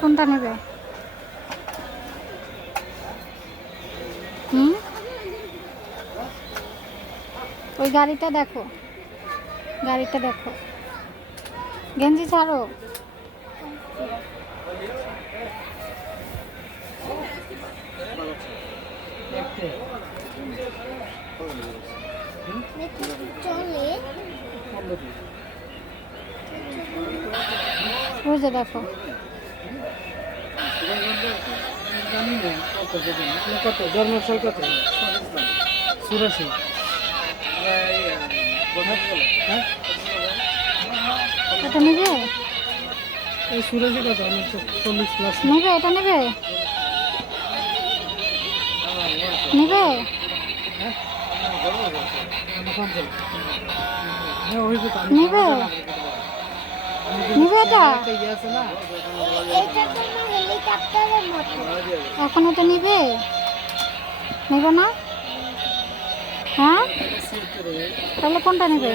কোনটা নেবে? ওই গাড়িটা দেখো, গাড়িটা দেখো। গেঞ্জি ছাড়ো। ওই যে দেখো। কত ধর্মশাল কত? চুরাশি। এটা নেবে? এই চুরাশি কত? 40 প্লাস নেবে? এটা নেবে? নেবে? নেবে? নেবে এটা? এখন এটা নিবে? নেবে না? হ্যাঁ, তাহলে কোনটা নেবে?